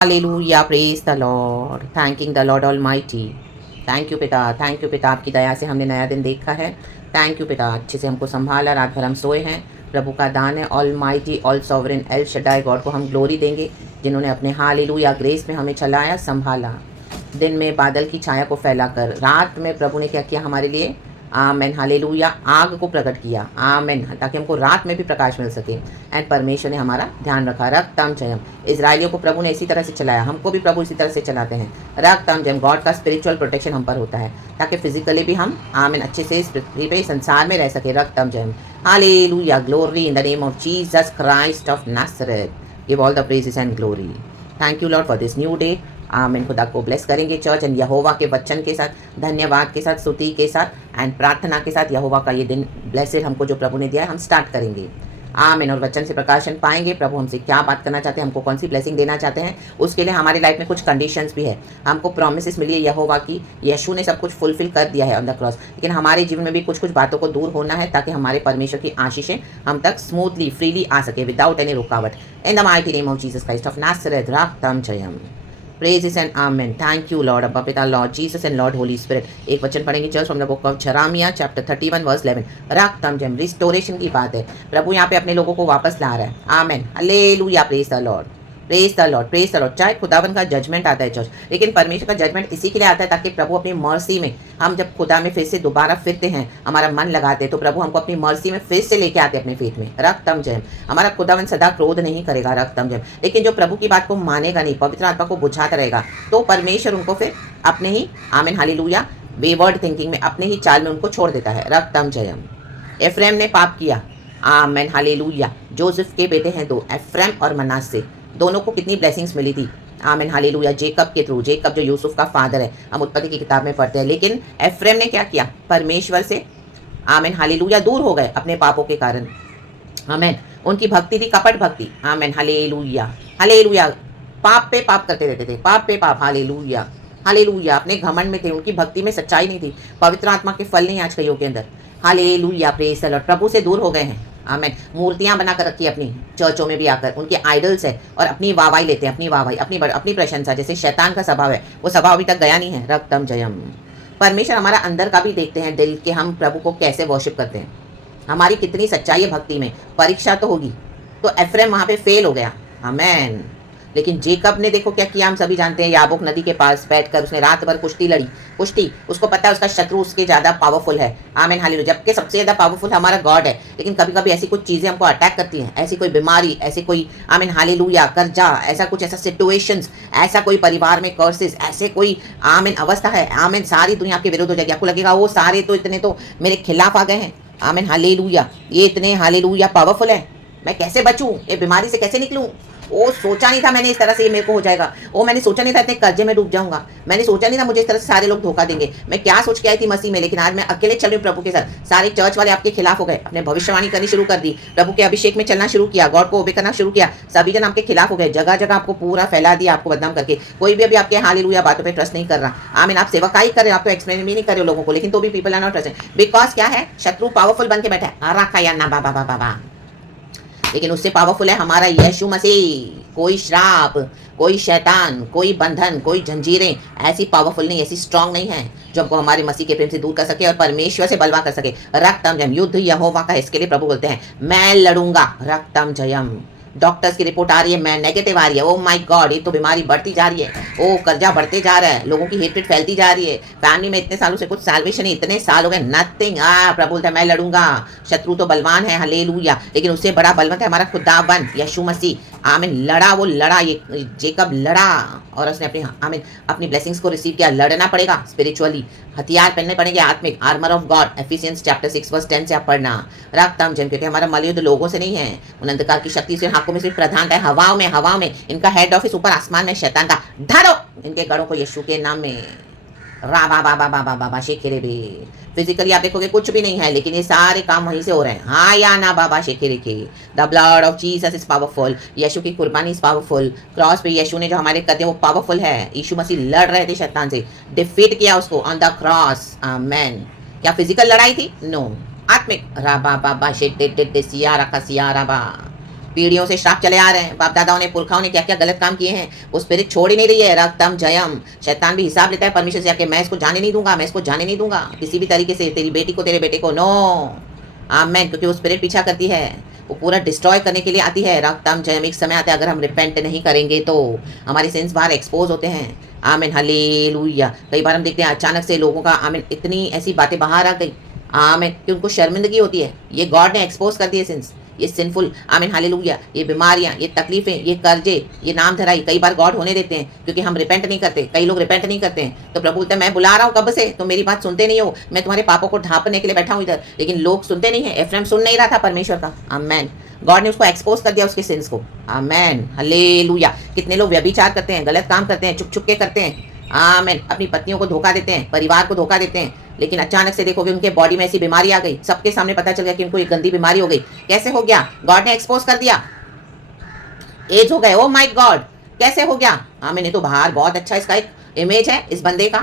Hallelujah, praise the Lord. Thanking the Lord Almighty. Thank you पिता, आपकी दया से हमने नया दिन देखा है। थैंक यू पिता, अच्छे से हमको संभाला, रात भर हम सोए हैं। प्रभु का दान है। All mighty, all sovereign, L Shaddai God को हम ग्लोरी देंगे, जिन्होंने अपने हालेलुया ग्रेस में हमें चलाया, संभाला। दिन में बादल की छाया को फैलाकर, रात में प्रभु ने क्या किया हमारे लिए? आमेन, हालेलुया, आग को प्रकट किया। आमेन, ताकि हमको रात में भी प्रकाश मिल सके। एंड परमेश्वर ने हमारा ध्यान रखा। रक्तम जयम, इजराइलियों को प्रभु ने इसी तरह से चलाया, हमको भी प्रभु इसी तरह से चलाते हैं। रक्तम जयम, गॉड का स्पिरिचुअल प्रोटेक्शन हम पर होता है, ताकि फिजिकली भी हम आमेन अच्छे से इस पृथ्वी पे संसार में रह सके। रक्तम जयम, hallelujah, glory in the name of Jesus Christ of Nazareth. Give all the praises and glory. Thank you Lord for this new day. आमीन। खुदा को ब्लेस करेंगे चर्च एंड यहोवा के वचन के साथ, धन्यवाद के साथ, स्तुति के साथ एंड प्रार्थना के साथ यहोवा का ये दिन ब्लेसेड हमको जो प्रभु ने दिया है, हम स्टार्ट करेंगे। आमीन। और वचन से प्रकाशन पाएंगे। प्रभु हमसे क्या बात करना चाहते हैं, हमको कौन सी ब्लेसिंग देना चाहते हैं, उसके लिए हमारी लाइफ में कुछ कंडीशंस भी है। हमको प्रॉमिसेस मिली है यहोवा की, यीशु ने सब कुछ फुलफिल कर दिया है ऑन द क्रॉस, लेकिन हमारे जीवन में भी कुछ कुछ बातों को दूर होना है, ताकि हमारे परमेश्वर की आशीषें हम तक स्मूथली फ्रीली आ सके, विदाउट एनी रुकावट। In the mighty name of Jesus Christ of Nazareth, रक्तम जयम। Praises and amen. Thank you Lord, Abba Pita, Lord Jesus and Lord Holy Spirit. एक वचन पढ़ेंगे church from the book of Jeremiah chapter 31 verse 11। रक्तम जयम, restoration की बात है। प्रभु यहाँ पे अपने लोगों को वापस ला रहा है। Amen, hallelujah, praise the Lord, praise the Lord, praise the Lord. चाहे खुदावन का जजमेंट आता है चर्च, लेकिन परमेश्वर का जजमेंट इसी के लिए आता है ताकि प्रभु अपनी मर्सी में, हम जब खुदा में फिर से दोबारा फिरते हैं, हमारा मन लगाते हैं, तो प्रभु हमको अपनी मर्सी में फिर से लेके आते हैं अपने फेथ में। रक्तम जयम, हमारा खुदावन सदा क्रोध नहीं करेगा। रक्तम जयम, लेकिन जो प्रभु की बात को मानेगा नहीं, पवित्र आत्मा को बुझाता रहेगा, तो परमेश्वर उनको फिर अपने ही आमीन हालेलुया बेवर्ड थिंकिंग में, अपने ही चाल में उनको छोड़ देता है। रक्तम जयम। एफ्रेम ने पाप किया। आमीन हालेलुया। जोसेफ के बेटे हैं दो, एफ्रेम और मनासे, दोनों को कितनी ब्लेसिंग्स मिली थी। आमीन हालेलुया। जेकब के थ्रू, जेकब जो यूसुफ का फादर है, हम उत्पत्ति की किताब में पढ़ते हैं, लेकिन एफ्रेम ने क्या किया, परमेश्वर से आमीन हालेलुया दूर हो गए अपने पापों के कारण। आमीन। उनकी भक्ति थी कपट भक्ति। आमीन हालेलुया, हालेलुया। पाप पे पाप करते रहते थे, पाप पे पाप। Hallelujah, hallelujah. अपने घमंड में थे, उनकी भक्ति में सच्चाई नहीं थी, पवित्र आत्मा के फल नहीं आज कईयों के अंदर। Hallelujah, praise the Lord. प्रभु से दूर हो गए हैं। आमीन। मूर्तियां बनाकर रखी है अपनी चर्चों में भी आकर, उनके आइडल्स है, और अपनी वाहवाही लेते हैं, अपनी वाहवाही, अपनी प्रशंसा, जैसे शैतान का स्वभाव है, वो स्वभाव अभी तक गया नहीं है। रक्तम जयम। परमेश्वर हमारा अंदर का भी देखते हैं, दिल के हम प्रभु को कैसे वर्शिप करते हैं, हमारी कितनी सच्चाई है भक्ति में। परीक्षा तो होगी। तो एफ्रेम वहां पे फेल हो गया। आमीन। लेकिन जेकब ने देखो क्या किया, हम सभी जानते हैं। याबोक नदी के पास बैठकर उसने रात भर कुश्ती लड़ी। कुश्ती, उसको पता है उसका शत्रु उसके ज़्यादा पावरफुल है। आमीन हालेलुया। जबकि सबसे ज़्यादा पावरफुल हमारा गॉड है, लेकिन कभी कभी ऐसी कुछ चीज़ें हमको अटैक करती हैं, ऐसी कोई बीमारी, ऐसे कोई आमीन हालेलुया कर्जा, ऐसा कुछ, ऐसा सिचुएशंस, ऐसा कोई परिवार में कर्सेस, ऐसे कोई आमीन अवस्था है, आमीन सारी दुनिया आपके विरुद्ध हो जाएगी। आपको लगेगा वो सारे तो इतने तो मेरे खिलाफ आ गए हैं। आमीन हालेलुया। ये इतने हालेलुया पावरफुल है, मैं कैसे बचूं, ये बीमारी से कैसे निकलूं। वो सोचा नहीं था मैंने इस तरह से ये मेरे को हो जाएगा, वो मैंने सोचा नहीं था इतने कर्जे में डूब जाऊंगा, मैंने सोचा नहीं था मुझे इस तरह से सारे लोग धोखा देंगे। मैं क्या सोच के आई थी मसीह में, लेकिन आज मैं अकेले चल रही हूँ प्रभु के साथ। सारे चर्च वाले आपके खिलाफ हो गए, अपने भविष्यवाणी करनी शुरू कर दी, प्रभु के अभिषेक में चलना शुरू किया, गॉड को ओबे करना शुरू किया, सभी जन आपके खिलाफ हो गए, जगह जगह आपको पूरा फैला दिया, आपको बदनाम करके। कोई भी अभी आपके हालेलुया बातों पर ट्रस्ट नहीं कर रहा। आमीन। आप सेवकाई कर रहे हो, आपको एक्सप्लेन भी नहीं कर रहे हो लोगों को, लेकिन तो भी people are not trusting, because क्या है, शत्रु पावरफुल बन के बैठा है। रखा या ना बाबा बाबा बाबा, लेकिन उससे पावरफुल है हमारा यीशु मसीह। कोई श्राप, कोई शैतान, कोई बंधन, कोई जंजीरें ऐसी पावरफुल नहीं, ऐसी स्ट्रांग नहीं है जो हमको हमारे मसीह के प्रेम से दूर कर सके और परमेश्वर से बलवा कर सके। रक्तम जयम। युद्ध यहोवा का है, इसके लिए प्रभु बोलते हैं मैं लड़ूंगा। रक्तम जयम। डॉक्टर्स की रिपोर्ट आ रही है, मैं नेगेटिव आ रही है, ओ माय गॉड, ये तो बीमारी बढ़ती जा रही है, ओ कर्जा बढ़ते जा रहा है, लोगों की हेटरेट फैलती जा रही है, फैमिली में इतने सालों से कुछ सैल्वेशन है, इतने साल हो गए, नथिंग। प्रभु बोलता है मैं लड़ूंगा। शत्रु तो बलवान है, हालेलुया, लेकिन उससे बड़ा बलवंत है हमारा खुदावन यीशु मसीह। आमीन। लड़ा, वो लड़ा, ये जेकब लड़ा और उसने अपनी आमीन अपनी ब्लेसिंग्स को रिसीव किया। लड़ना पड़ेगा स्पिरिचुअली, हथियार पहनने पड़ेंगे आत्मिक, armour of God, Ephesians chapter 6 verse 10 से आप पढ़ना। रक्तम जयम। क्योंकि हमारा मलयुद्ध लोगों से नहीं है, उन अंधकार की शक्ति से, हाथों में सिर्फ प्रधान है, हवाओं में, हवाओं में। इनका हेड ऑफिस ऊपर आसमान में शैतान का। धरो इनके गढ़ों को यीशु के नाम में। रा बा बा बा बा बा बा शेखेरे बे। फिजिकली आप देखोगे कुछ भी नहीं है, लेकिन ये सारे काम वहीं से हो रहे हैं। हाँ या ना बाबा शेखेरे के। The blood of Jesus is powerful. Yeshu की कुर्बानी इज पावरफुल। क्रॉस पे यीशु ने जो हमारे कर दिया वो पावरफुल है। यीशु मसीह लड़ रहे थे शैतान से, डिफीट किया उसको ऑन द क्रॉस। आमेन। क्या फिजिकल लड़ाई थी? नो, आत्मिक। रा बा बा बा शे टे टे टे सिया रखा सिया रा बा। पीढ़ियों से श्राप चले आ रहे हैं, बाप दादाओं ने पुरखाओं ने क्या क्या गलत काम किए हैं, वो स्पिरिट छोड़ ही नहीं रही है। रक्तम जयम। शैतान भी हिसाब लेता है परमेश्वर से जाके, मैं इसको जाने नहीं दूंगा, मैं इसको जाने नहीं दूंगा किसी भी तरीके से, तेरी बेटी को, तेरे बेटे को, नो। आमेन। क्योंकि वो स्पिरिट पीछा करती है, वो पूरा डिस्ट्रॉय करने के लिए आती है। रक्तम जयम। एक समय आता है अगर हम रिपेंट नहीं करेंगे तो हमारे सिंस बाहर एक्सपोज होते हैं। आमीन, हालेलुया। कई बार हम देखते हैं अचानक से लोगों का आमीन इतनी ऐसी बातें बाहर आ गई, आमीन, कि उनको शर्मिंदगी होती है। ये गॉड ने एक्सपोज कर दिए सिंस, ये सिंफुल, आमीन, हालेलुया। ये बीमारियां, ये तकलीफें, ये कर्जे, ये नाम धराई कई बार गॉड होने देते हैं क्योंकि हम रिपेंट नहीं करते। कई लोग रिपेंट नहीं करते हैं तो प्रभु बोलते हैं मैं बुला रहा हूँ कब से, तुम मेरी बात सुनते नहीं हो, मैं तुम्हारे पापों को ढांपने के लिए बैठा हूँ इधर, लेकिन लोग सुनते नहीं है। एफ्रेम सुन नहीं रहा था परमेश्वर का। आमेन। गॉड ने उसको एक्सपोज कर दिया उसके सिंस को। आमेन, हालेलुया। कितने लोग व्यभिचार करते हैं, गलत काम करते हैं, चुप चुप के करते हैं। आमेन। अपनी पत्नियों को धोखा देते हैं, परिवार को धोखा देते हैं, लेकिन अचानक से देखोगे उनके बॉडी में ऐसी बीमारी आ गई, सबके सामने पता चल गया कि उनको एक गंदी बीमारी हो गई। कैसे हो गया? गॉड ने एक्सपोज कर दिया। एज हो गए, ओ माय गॉड, कैसे हो गया? आमीन। ये तो बाहर बहुत अच्छा इसका एक इमेज है इस बंदे का,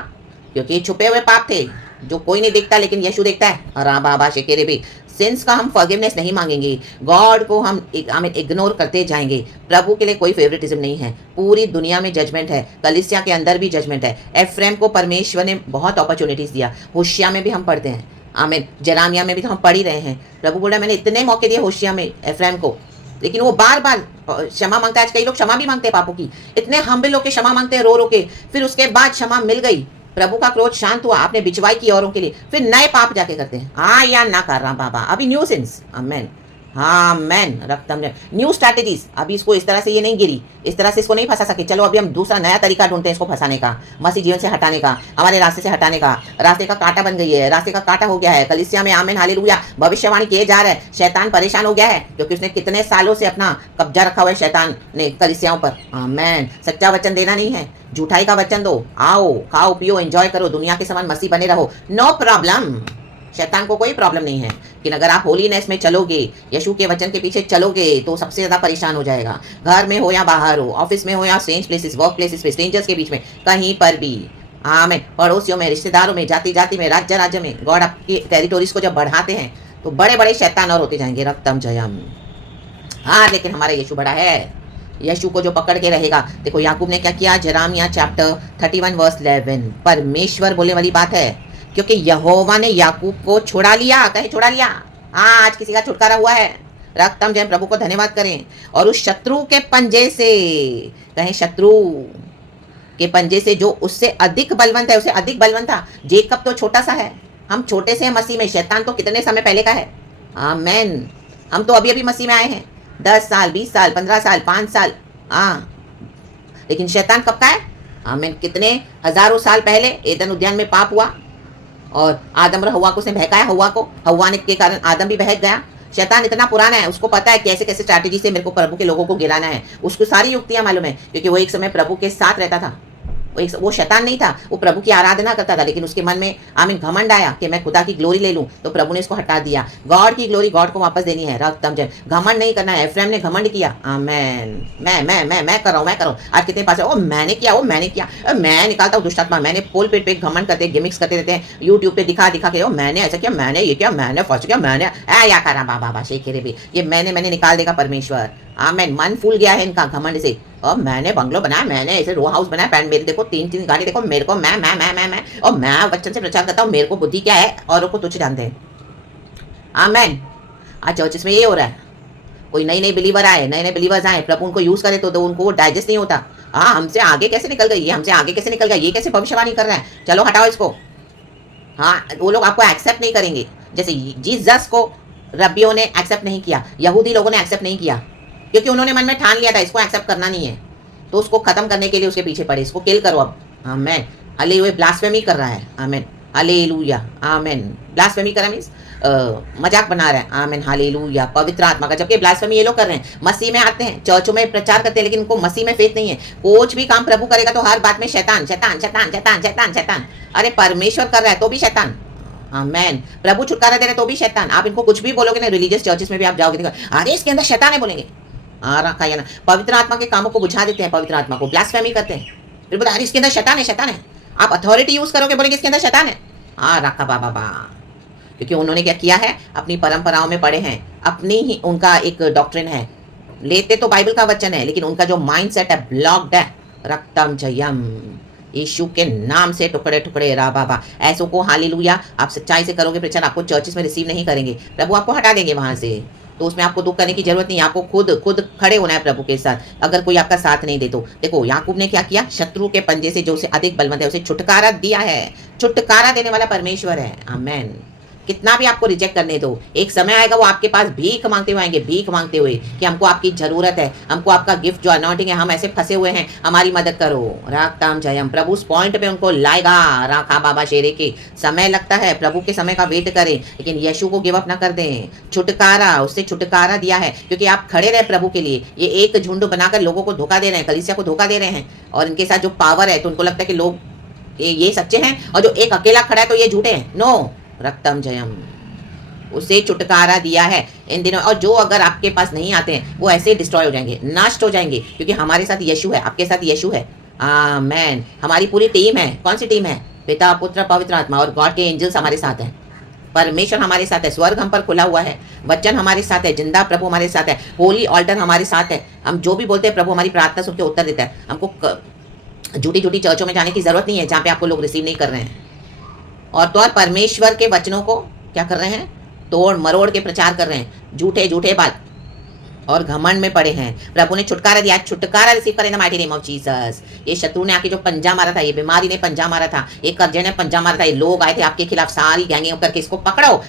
क्योंकि छुपे हुए पाप थे जो कोई नहीं देखता लेकिन यीशु देखता है। अरा बाबा शेकेरे भी। सिंस का हम फॉरगिवनेस नहीं मांगेंगे, गॉड को हम इग्नोर करते जाएंगे। प्रभु के लिए कोई फेवरेटिज्म नहीं है, पूरी दुनिया में जजमेंट है, कलीसिया के अंदर भी जजमेंट है। एफ्रेम को परमेश्वर ने बहुत अपॉर्चुनिटीज दिया, होशिया में भी हम पढ़ते हैं, आमीन, जरामिया में भी तो हम पढ़ ही रहे हैं। प्रभु बोला मैंने इतने मौके दिए होशिया में एफ्रेम को, लेकिन वो बार बार क्षमा मांगता है। आज कई लोग क्षमा भी मांगते हैं पापों की, इतने हम्बल होकर क्षमा मांगते हैं रो रो के, फिर उसके बाद क्षमा मिल गई, प्रभु का क्रोध शांत हुआ, आपने बिचवाई की औरों के लिए, फिर नए पाप जाके करते हैं। हाँ या ना कर रहा बाबा, अभी न्यू सिंस। आमेन, हाँ मैन, रक्तम न्यू स्ट्रैटेजीज। अभी इसको इस तरह से ये नहीं गिरी, इस तरह से इसको नहीं फंसा सके। चलो अभी हम दूसरा नया तरीका ढूंढते हैं इसको फंसाने का, मसीह जीवन से हटाने का, हमारे रास्ते से हटाने का। रास्ते का कांटा बन गई है, रास्ते का कांटा हो गया है कलीसिया में। आमीन, हालेलुया। भविष्यवाणी किए जा रहा है, शैतान परेशान हो गया है क्योंकि उसने कितने सालों से अपना कब्जा रखा हुआ है शैतान ने कलीसियाओं पर। आमीन। सच्चा वचन देना नहीं है, झूठाई का वचन दो। आओ, खाओ, पियो, एंजॉय करो, दुनिया के समान मसीह बने रहो, नो प्रॉब्लम। शैतान को कोई प्रॉब्लम नहीं है, लेकिन अगर आप होलीनेस में चलोगे, यीशु के वचन के पीछे चलोगे, तो सबसे ज्यादा परेशान हो जाएगा। घर में हो या बाहर हो, ऑफिस में हो या स्ट्रेंज प्लेसेस, वर्क प्लेसेस पे, स्ट्रेंजर्स के बीच में, कहीं पर भी, आमीन, पड़ोसियों में, रिश्तेदारों में, जाति जाति में, राज्य राज्य में, गॉड आपकी टेरिटोरीज को जब बढ़ाते हैं तो बड़े बड़े शैतान और होते जाएंगे। रक्तम जयम। हाँ, लेकिन हमारा यीशु बड़ा है, यीशु को जो पकड़ के रहेगा। देखो याकूब ने क्या किया, जरामिया चैप्टर 31 वर्स 11, परमेश्वर बोलने वाली बात है, क्योंकि यहोवा ने याकूब को छुड़ा लिया। कहे छुड़ा लिया। हाँ, आज किसी का छुटकारा हुआ है। रक्तम जय, प्रभु को धन्यवाद करें। और उस शत्रु के पंजे से, कहे शत्रु के पंजे से जो उससे अधिक बलवंत है, उससे अधिक बलवंत था। जेकब तो छोटा सा है, हम छोटे से हैं मसीह में, शैतान तो कितने समय पहले का है। आमेन। हम तो अभी अभी मसीह में आए हैं, 10 साल, 20 साल, 15 साल, 5 साल। हाँ, लेकिन शैतान कब का है? आमीन। कितने हजारों साल पहले एदन उद्यान में पाप हुआ और आदम और हवा को उसने बहकाया, हवा को, हवा ने के कारण आदम भी बहक गया। शैतान इतना पुराना है, उसको पता है कैसे कैसे स्ट्रैटेजी से मेरे को प्रभु के लोगों को गिराना है। उसको सारी युक्तियां मालूम है, क्योंकि वो एक समय प्रभु के साथ रहता था। वो शैतान नहीं था, वो प्रभु की आराधना करता था, लेकिन उसके मन में आमीन घमंड आया कि मैं खुदा की ग्लोरी ले लूं, तो प्रभु ने इसको हटा दिया। गॉड की ग्लोरी गॉड को वापस देनी है। रक्तम जय, घमंड नहीं करना है। एफ्रेम ने घमंड किया। आमेन। मैं कर रहा हूँ, मैं कर रहा हूँ। आज कितने पास है, ओ मैंने किया, ओ मैंने किया, मैं निकालता हूँ दुष्टात्मा। मैंने पोल पेट पे घमंड करते, गिमिक्स करते रहते हैं यूट्यूब पे, दिखा दिखा के, ओ मैंने ऐसा किया, मैंने ये किया, मैंने फर्स्ट किया, मैंने या करा बाबा शेखेरे भी। ये मैंने निकाल देगा परमेश्वर। आमेन। मन फूल गया है इनका घमंड से। और मैंने बंगलो बनाया, मैंने ऐसे रो हाउस बनाया, पैन मेरे देखो 3 गाड़ी, देखो मेरे को, मैं और मैं वचन से प्रचार करता हूँ, मेरे को बुद्धि क्या है, औरों को तुच्छ जानते हैं। आमेन। आज चर्चेस में ये हो रहा है, कोई नई बिलीवर आए, नए बिलीवर्स आए, प्रभु उनको यूज करे तो उनको वो डाइजेस्ट नहीं होता। हाँ, हमसे आगे कैसे निकल गई, ये हमसे आगे कैसे निकल गया, ये कैसे भविष्यवाणी कर रहा है, चलो हटाओ इसको। हाँ, वो लोग आपको एक्सेप्ट नहीं करेंगे। जैसे जीसस को रब्बियों ने एक्सेप्ट नहीं किया, यहूदी लोगों ने एक्सेप्ट नहीं किया, क्योंकि उन्होंने मन में ठान लिया था इसको एक्सेप्ट करना नहीं है, तो उसको खत्म करने के लिए उसके पीछे पड़े, इसको किल करो अब। आमेन। हालेलुया। ब्लास्फेमी कर रहा है। Amen, hallelujah. आमेन। ब्लास्फेमी कर रहा मींस मजाक बना रहा है। Amen, hallelujah. पवित्र आत्मा का, जबकि ब्लास्फेमी ये लोग कर रहे हैं, मसीह में आते हैं, चर्चों में प्रचार करते हैं, लेकिन उनको मसीह में फेथ नहीं है। कुछ भी काम प्रभु करेगा तो हर बात में शैतान शैतान शैतान शैतान शैतान शैतान। अरे परमेश्वर कर रहा है तो भी शैतान। आमेन। प्रभु छुटकारा दे रहे तो भी शैतान। आप इनको कुछ भी बोलोगे ना, रिलीजियस चर्चेस में भी आप जाओगे, अरे इसके अंदर शैतान है बोलेंगे। रखा है ना, पवित्र आत्मा के कामों को बुझा देते हैं, पवित्र आत्मा को ब्लास्फेमी करते हैं, फिर बोलते अरे इसके अंदर शैतान है, शैतान है। आप अथॉरिटी यूज करोगे, बोलेंगे इसके अंदर शैतान है। रखा बाबा, क्योंकि उन्होंने क्या किया है, अपनी परंपराओं में पड़े हैं, अपनी ही उनका एक डॉक्ट्रिन है, लेते तो बाइबल का वचन है, लेकिन उनका जो माइंड सेट है ब्लॉक्ड है। रक्तम जयम, यीशु के नाम से टुकड़े टुकड़े रा बाबा। ऐसों को हालेलुया आप सच्चाई से करोगे प्रचार, आपको चर्चिस में रिसीव नहीं करेंगे, प्रभु आपको हटा देंगे वहां से। तो उसमें आपको दुख करने की जरूरत नहीं, आपको खुद खड़े होना है प्रभु के साथ। अगर कोई आपका साथ नहीं दे तो देखो याकूब ने क्या किया, शत्रु के पंजे से जो उसे अधिक बलवंत है उसे छुटकारा दिया है। छुटकारा देने वाला परमेश्वर है। आमेन। कितना भी आपको रिजेक्ट करने दो, एक समय आएगा वो आपके पास भीख मांगते हुए आएंगे, भीख मांगते हुए कि हमको आपकी जरूरत है, हमको आपका गिफ्ट जो अनॉइंटिंग है, हम ऐसे फंसे हुए हैं, हमारी मदद करो। रागताम जयम, प्रभु उस पॉइंट पे उनको लाएगा। राखा बाबा शेरे के समय लगता है, प्रभु के समय का वेट करें, लेकिन यीशु को गिव अप ना कर दें। छुटकारा, उससे छुटकारा दिया है, क्योंकि आप खड़े रहे प्रभु के लिए। ये एक झुंड बनाकर लोगों को धोखा दे रहे हैं, कलीसिया को धोखा दे रहे हैं, और इनके साथ जो पावर है तो उनको लगता है कि लोग ये सच्चे हैं, और जो एक अकेला खड़ा है तो ये झूठे हैं। नो, रक्तम जयम, उसे छुटकारा दिया है इन दिनों। और जो अगर आपके पास नहीं आते हैं वो ऐसे डिस्ट्रॉय हो जाएंगे, नष्ट हो जाएंगे, क्योंकि हमारे साथ यीशु है, आपके साथ यीशु है। आमेन। हमारी पूरी टीम है, कौन सी टीम है? पिता, पुत्र, पवित्र आत्मा, और गॉड के एंजल्स हमारे साथ हैं। परमेश्वर हमारे साथ है, स्वर्ग हम पर खुला हुआ है, वचन हमारे साथ है, जिंदा प्रभु हमारे साथ है, होली ऑल्टर हमारे साथ है। हम जो भी बोलते हैं प्रभु हमारी प्रार्थना सुन के उत्तर देता है। हमको झूठी झूठी चर्चों में जाने की जरूरत नहीं है जहाँ पे आपको लोग रिसीव नहीं कर रहे हैं। और तो और परमेश्वर के वचनों को क्या कर रहे हैं, तोड़ मरोड़ के प्रचार कर रहे हैं, झूठे झूठे बात और घमंड में पड़े हैं। प्रभु ने छुटकारा दिया, छुटकारा रिसीव करें the mighty name of Jesus. ये शत्रु ने आके जो पंजा मारा था, ये बीमारी ने पंजा मारा था, ये कर्जे ने पंजा मारा था, ये लोग आए थे आपके खिलाफ सारी गैंगिंग करके, इसको पकड़ो।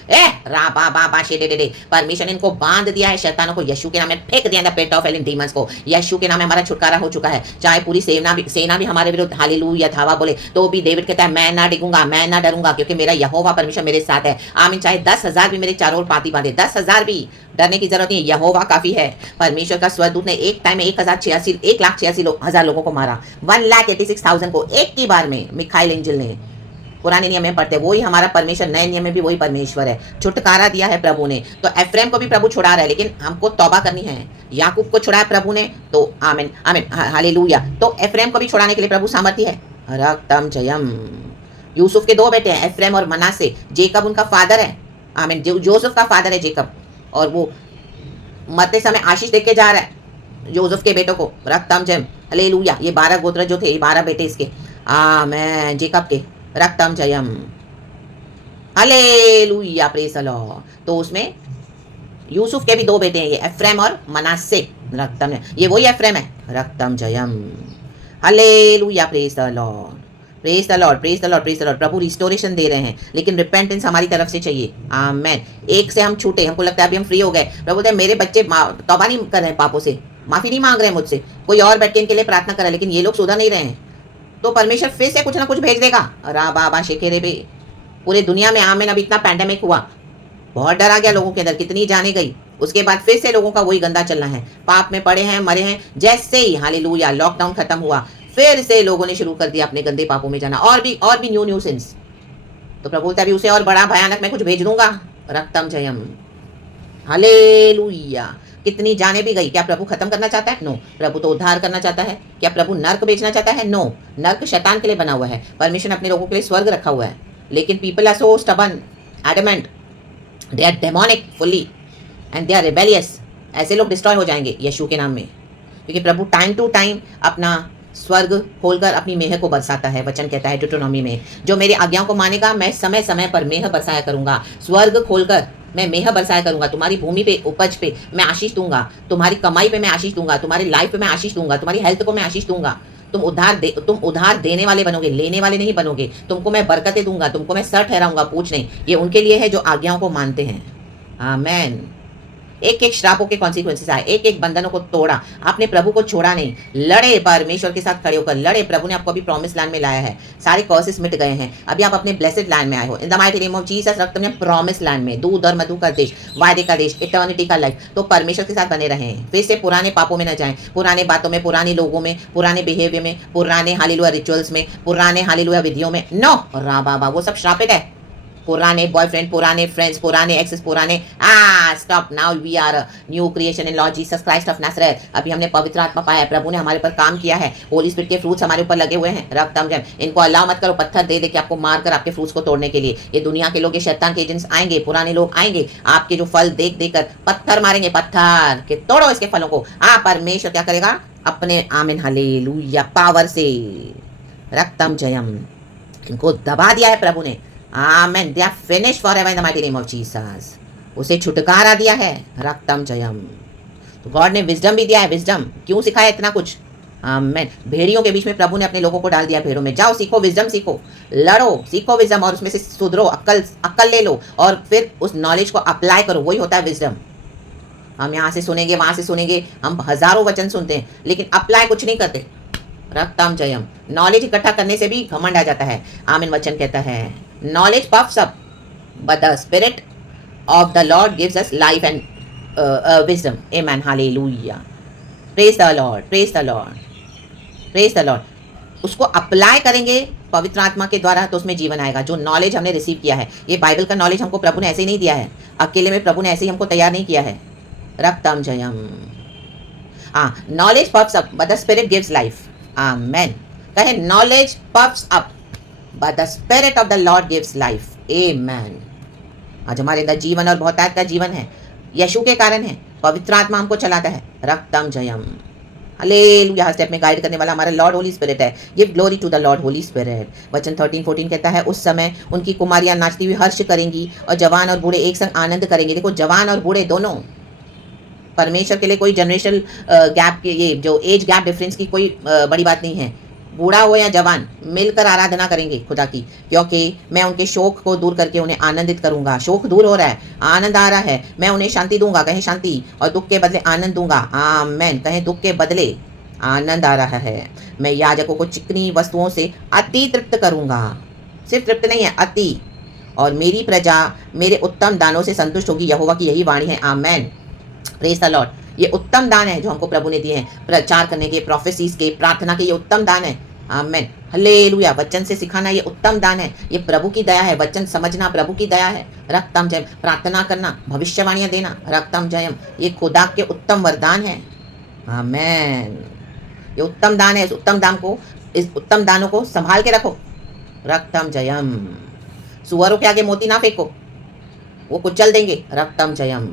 रा बा बा बा शे डे। परमेश्वर ने इनको बांध दिया है, शैतानों को यीशु के नाम में फेंक दिया, पेट ऑफ एलिन डीमंस को। यीशु के नाम में हमारा छुटकारा हो चुका है। चाहे पूरी सेना भी हमारे विरुद्ध हालेलुया धावा बोले तो भी डेविड कहता है मैं ना डिगूंगा, मैं ना डरूंगा, क्योंकि मेरा यहोवा परमेश्वर मेरे साथ है। आमीन। चाहे 10,000 भी मेरे चारों ओर पाती बांधे, 10,000 भी, डरने की जरूरत नहीं है, यहोवा काफी है। परमेश्वर का स्वरदूत ने एक टाइम में 1,86,000 लोगों को मारा, 1,86,000 को एक ही बार में। मिखाइल एंजल ने, पुराने नियम में पढ़ते, वही हमारा परमेश्वर, नए नियम में भी वही परमेश्वर है। छुटकारा दिया है प्रभु ने, तो एफ्रेम को भी प्रभु छुड़ा रहा है, लेकिन हमको तौबा करनी है। याकूब को छुड़ाया प्रभु ने, तो आमीन आमीन हालेलुया। तो एफ्रेम को भी छुड़ाने के लिए प्रभु सामर्थ्य है। रक्तम जयम। यूसुफ के 2 बेटे हैं, एफ्रेम और मनासे। जेकब उनका फादर है, आमीन, जोसेफ का फादर है जेकब, और वो मरते समय आशीष देके जा रहा है जोसेफ के बेटों को। रक्तम जयम हालेलुया। ये 12 गोत्र जो थे, 12 बेटे इसके, आमीन, जेकब के। रक्तम जयम हालेलुया, प्रेज़ द लॉर्ड। तो उसमें यूसुफ के भी 2 बेटे हैं, ये एफ्रेम और मनासे। रक्तम, ये वही एफ्रेम है। रक्तम जयम hallelujah, praise the Lord, praise the Lord, praise the Lord, praise the Lord. प्रभु रिस्टोरेशन दे रहे हैं, लेकिन रिपेंटेंस हमारी तरफ से चाहिए। आमेन। एक से हम छूटे, हमको लगता है अभी हम फ्री हो गए। प्रभु बोलते हैं मेरे बच्चे तौबा नहीं कर रहे हैं, पापों से माफी नहीं मांग रहे हैं मुझसे। कोई और बैठ के इनके लिए प्रार्थना कर रहा है, लेकिन ये लोग सुधर नहीं रहे हैं, तो परमेश्वर फिर से कुछ ना कुछ भेज देगा। रा बाबा शेखेरे बे। पूरे दुनिया में आमेन। अभी इतना पैंडेमिक हुआ, बहुत डर आ गया लोगों के अंदर, कितनी जाने गई। उसके बाद फिर से लोगों का वही गंदा चलना है, पाप में पड़े हैं, मरे हैं। जैसे ही हालेलुया लॉकडाउन खत्म हुआ, फिर से लोगों ने शुरू कर दिया अपने गंदे पापों में जाना, और भी न्यू सिंस। तो प्रभु बोलता है अभी उसे और बड़ा भयानक मैं कुछ भेज दूंगा। रक्तम जयम हालेलुया। कितनी जाने भी गई। क्या प्रभु खत्म करना चाहता है? नो। प्रभु तो उद्धार करना चाहता है। क्या प्रभु नर्क बेचना चाहता है? नो। नर्क शैतान के लिए बना हुआ है, परमेश्वर ने अपने लोगों के लिए स्वर्ग रखा हुआ है। लेकिन people are so stubborn, adamant, they are demonic fully and they are rebellious. ऐसे लोग डिस्ट्रॉय हो जाएंगे यीशु के नाम में, क्योंकि प्रभु टाइम टू टाइम अपना स्वर्ग खोलकर अपनी मेह को बरसाता है। वचन कहता है डिट्रोनॉमी में, जो मेरी आज्ञाओं को मानेगा मैं समय समय पर मेह बरसाया करूंगा। स्वर्ग खोलकर मैं मेह बरसाया करूंगा। तुम्हारी भूमि पे, उपज पे मैं आशीष दूंगा, तुम्हारी कमाई पे मैं आशीष दूंगा, तुम्हारी लाइफ पे मैं आशीष दूंगा, तुम्हारी हेल्थ को मैं आशीष दूंगा। तुम उधार देने वाले बनोगे, लेने वाले नहीं बनोगे। तुमको मैं बरकतें दूंगा, तुमको मैं सर ठहराऊंगा, पूछ नहीं। ये उनके लिए है जो आज्ञाओं को मानते हैं। आमेन। एक एक श्रापों के कॉन्सिक्वेंसेस आए, एक एक बंधनों को तोड़ा, आपने प्रभु को छोड़ा नहीं, लड़े, परमेश्वर के साथ खड़े होकर लड़े। प्रभु ने आपको अभी प्रॉमिस लैंड में लाया है, सारे कॉर्सेस मिट गए हैं, अभी आप अपने ब्लेसेड लैंड में आए हो। इन the mighty name of Jesus, रक्त में प्रॉमिस लैंड में, दूध और मधु का देश, वायदे का देश, इटर्निटी का लाइफ। तो परमेश्वर के साथ बने रहें, फिर से पुराने पापों में न जाएं, पुराने बातों में, पुराने लोगों में, पुराने बिहेवियर में, पुराने हालेलुया रिचुअल्स में, पुराने हालेलुया विधियों में। नो रा बाबा, वो सब श्रापित है। पुराने बॉयफ्रेंड, पुराने फ्रेंड्स, पुराने एक्सेस, पुराने stop. Now we are new creation in Lord Jesus Christ of Nazareth. अभी हमने पवित्र आत्मा पाया है, प्रभु ने हमारे ऊपर काम किया है, होली स्पिरिट के फ्रूट्स हमारे ऊपर लगे हुए हैं। रक्तम जम, इनको अल्लाह मत करो पत्थर दे दे के आपको मार कर आपके फ्रूट्स को तोड़ने के लिए। ये दुनिया के लोग, ये शैतान के एजेंट्स आएंगे, पुराने लोग आएंगे, आपके जो फल देख देख कर पत्थर मारेंगे, पत्थर के तोड़ो इसके फलों को। परमेश्वर क्या करेगा अपने आमीन हालेलुया पावर से। रक्तम जयम, इनको दबा दिया है प्रभु ने। Amen, they are finished forever in the mighty name of Jesus. उसे छुटकारा दिया है। रक्तम जयम। तो गॉड ने विजडम भी दिया है। विजडम क्यों सिखाया इतना कुछ? आमेन। भेड़ियों के बीच में प्रभु ने अपने लोगों को डाल दिया, भेड़ों में। जाओ सीखो विजडम, सीखो, लड़ो, सीखो विजडम और उसमें से सुधरो, अक्ल ले लो और फिर उस नॉलेज को अप्लाई करो। वही होता है विजडम। हम यहाँ से सुनेंगे, वहाँ से सुनेंगे, हम हजारों वचन सुनते हैं लेकिन अप्लाई कुछ नहीं करते। रक्तम जयम। नॉलेज इकट्ठा करने से भी घमंड आ जाता है। आमीन। वचन कहता है knowledge puffs up but the spirit of the Lord gives us life and wisdom. Amen hallelujah. Praise the Lord, praise the Lord, praise the Lord. उसको अप्लाई करेंगे पवित्र आत्मा के द्वारा तो उसमें जीवन आएगा। जो नॉलेज हमने रिसीव किया है, ये बाइबल का नॉलेज हमको प्रभु ने ऐसे ही नहीं दिया है, अकेले में प्रभु ने ऐसे ही हमको तैयार नहीं किया है। रक्तम जयम। Knowledge puffs up but the spirit gives life. Amen. कहे knowledge puffs up but the spirit of the Lord gives life. Amen. आज हमारे अंदर जीवन और बहुतायत का जीवन है, यीशु के कारण है। पवित्र आत्मा हमको चलाता है। रक्तम जयम। हालेलुया। हर स्टेप में गाइड करने वाला हमारा लॉर्ड होली स्पिरिट है। Give glory to the Lord Holy Spirit. वचन 13-14 कहता है उस समय उनकी कुमारियां नाचती हुई हर्ष करेंगी और जवान और बूढ़े एक संग आनंद करेंगे। देखो, जवान और बूढ़े दोनों। परमेश्वर के लिए कोई जनरेशनल गैप के, ये जो एज गैप डिफरेंस की कोई बड़ी बात नहीं है। बूढ़ा हो या जवान, मिलकर आराधना करेंगे खुदा की, क्योंकि मैं उनके शोक को दूर करके उन्हें आनंदित करूंगा। शोक दूर हो रहा है, आनंद आ रहा है। मैं उन्हें शांति दूंगा, कहें शांति, और दुख के बदले आनंद दूंगा। आमेन। कहें दुख के बदले आनंद आ रहा है। मैं याजकों को चिकनी वस्तुओं से अति तृप्त करूंगा। सिर्फ तृप्त नहीं है, अति। और मेरी प्रजा मेरे उत्तम दानों से संतुष्ट होगी। यहोवा की यही वाणी है। आमेन। Praise the Lord. ये उत्तम दान है जो हमको प्रभु ने दिए हैं, प्रचार करने के, प्रोफेसीज के, प्रार्थना के। ये उत्तम दान है। Amen hallelujah. वचन से सिखाना ये उत्तम दान है। ये प्रभु की दया है। वचन समझना प्रभु की दया है। रक्तम जयम। प्रार्थना करना, भविष्यवाणियां देना, रक्तम जयम, ये खुदा के उत्तम वरदान है। आमेन। ये उत्तम दान है। इस उत्तम दानों को संभाल के रखो। रक्तम जयम। सुअरों के आगे मोती ना फेंको, वो कुचल देंगे। रक्तम जयम।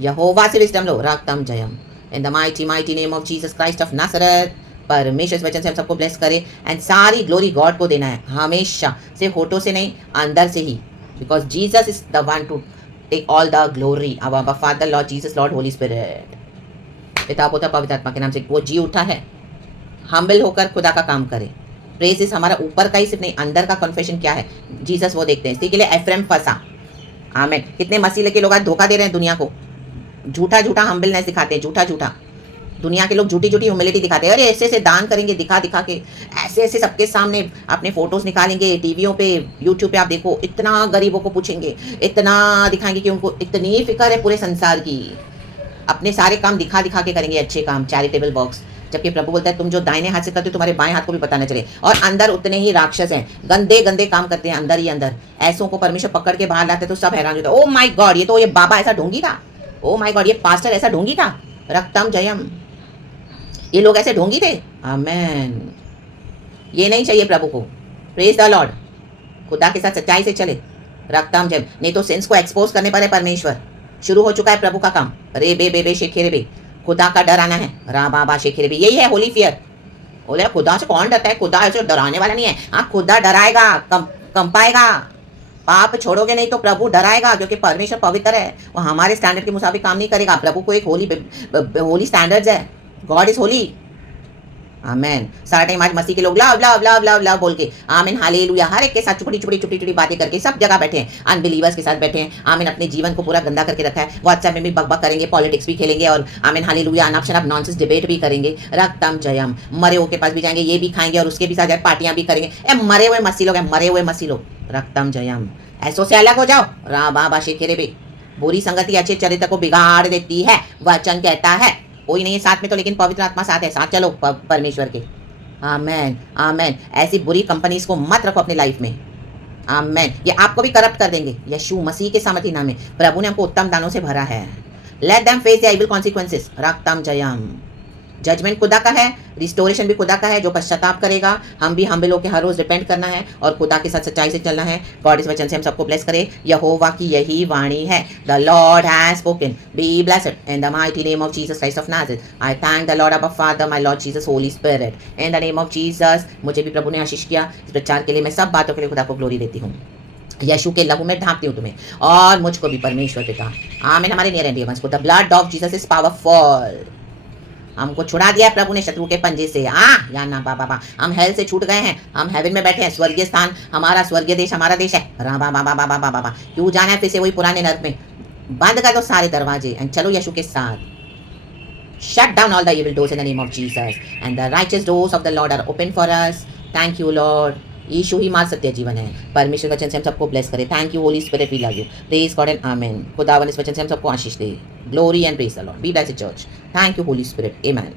यहोवा से विजडम लो। रक्तम जयम। In the mighty name of Jesus Christ of Nazareth. परमेश्वर वचन से हम सबको ब्लेस करे एंड सारी ग्लोरी गॉड को देना है, हमेशा से, होठों से नहीं, अंदर से ही, because Jesus is the one to take all the glory. Our Father Lord Jesus Lord Holy Spirit. पिता पुत्र पवित्र आत्मा के नाम से वो जी उठा है, हम्बल होकर खुदा का काम करे। प्रेज इस हमारा ऊपर का ही सिर्फ नहीं, अंदर का कन्फेशन क्या है जीसस वो देखते हैं। इसी के लिए एफ्रेम फंसा। आमेन। कितने मसीह के लोग आज धोखा दे रहे हैं दुनिया को, झूठा झूठा हम्बलनेस दिखाते हैं, झूठा झूठा। दुनिया के लोग झूठी झूठी ह्यूमिलिटी दिखाते हैं। अरे ऐसे ऐसे दान करेंगे दिखा दिखा के, ऐसे ऐसे सबके सामने अपने फोटोज निकालेंगे, टीवियों पे, यूट्यूब पे आप देखो, इतना गरीबों को पूछेंगे, इतना दिखाएंगे कि उनको इतनी फिक्र है पूरे संसार की। अपने सारे काम दिखा दिखा के करेंगे, अच्छे काम, चैरिटेबल वर्क्स, जबकि प्रभु बोलता है तुम जो दाहिने हाथ से करते हो तुम्हारे बाएं हाथ को भी पता न चले। और अंदर उतने ही राक्षस हैं, गंदे गंदे काम करते हैं अंदर ही अंदर। ऐसों को परमेश्वर पकड़ के बाहर लाते तो सब हैरान होते, ओ माय गॉड, ये तो ये बाबा ऐसा ढोंगी था, ओ माय गॉड, ये पास्टर ऐसा ढोंगी था। रक्तम जयम। ये लोग ऐसे ढोंगी थे। आमेन। ये नहीं चाहिए प्रभु को। Praise the Lord. खुदा के साथ सच्चाई से चले। रक्तम जयम। नहीं तो सेंस को एक्सपोज करने पर है परमेश्वर। शुरू हो चुका है प्रभु का काम। रे बे बे बे शेखे रे बे। खुदा का डर आना है। रा बाबा शेखे रे बे। यही है होली फियर। बोले खुदा से कौन डरता है? खुदा ऐसे डराने वाला नहीं है। हाँ, खुदा डराएगा, कंपाएगा। पाप छोड़ोगे नहीं तो प्रभु डराएगा, क्योंकि परमेश्वर पवित्र है। वो हमारे स्टैंडर्ड के मुताबिक काम नहीं करेगा। प्रभु को एक होली स्टैंडर्ड्स है। God is holy. आमेन। सारा टाइम आज मसीह के लोग love love love love love बोल के, आमीन हालेलुया, हर एक के साथ छोटी छोटी छोटी छोटी बातें करके सब जगह बैठे हैं, अनबिलीवर्स के साथ बैठे हैं। आमीन। अपने जीवन को पूरा गंदा करके रखा है। व्हाट्सएप में भी बकबक करेंगे, पॉलिटिक्स भी खेलेंगे, और आमीन हालेलुया अनफ शनफ नॉनसेंस डिबेट भी करेंगे। रक्तम जयम। मरे हुए के पास भी जाएंगे, ये भी खाएंगे और उसके भी साथ पार्टियां भी करेंगे। ए मरे हुए मसीह लोग हैं, मरे हुए मसीह लोग। रक्तम जयम। ऐसों से अलग हो जाओ। रा बाबा शेखेरे बे। बुरी संगति अच्छे चरित्र को बिगाड़ देती है, वचन कहता है। कोई नहीं है साथ में तो, लेकिन पवित्र आत्मा साथ है। साथ चलो परमेश्वर के। आमेन आमेन। ऐसी बुरी कंपनीज को मत रखो अपनी लाइफ में। आमेन। ये आपको भी करप्ट कर देंगे यीशु मसीह के सामर्थी नाम में। प्रभु ने हमको उत्तम दानों से भरा है। Let them face the evil consequences. रक्तम जयम। जजमेंट खुदा का है, रिस्टोरेशन भी खुदा का है जो पश्चाताप करेगा। हम भी हम लोग के हर रोज डिपेंड करना है और खुदा के साथ सच्चाई से चलना है। गॉड इस वचन से हम सबको ब्लेस करे। यहोवा की यही वाणी है। The Lord has spoken, be blessed in the mighty name of Jesus Christ of Nazareth. I thank the Lord Abba Father, my Lord Jesus Holy Spirit, in the name of Jesus. मुझे भी प्रभु ने आशीष किया। इस प्रचार के लिए मैं सब बातों के लिए खुदा को ग्लोरी देती हूँ। यीशु के लहू में ढांपती हूँ तुम्हें और मुझको भी परमेश्वर पिता। आमीन। हमारे नियर एंड डियर वंस को the blood of Jesus is powerful. हमको छुड़ा दिया प्रभु ने शत्रु के पंजे से। या ना बाबा बा, हम हेल से छूट गए हैं। हम हेवन में बैठे हैं। स्वर्गीय स्थान हमारा, स्वर्गीय देश हमारा देश है। बाबा बाबा बाबा बाबा क्यों जाना है फिर से वही पुराने नर्क में। बंद कर दो सारे दरवाजे एंड चलो यीशु के साथ। Shut down all the evil doors in the name of Jesus, and the righteous doors of the Lord are open for us. Thank you Lord. यीशु ही मार्ग सत्य जीवन है। परमेश्वर वचन से हम सबको ब्लेस करे। Thank you Holy Spirit, we love you. Praise God and amen. खुदावन इस वचन से हम सबको आशीष दे। Glory and praise the Lord. Be blessed church. Thank you Holy Spirit. Amen.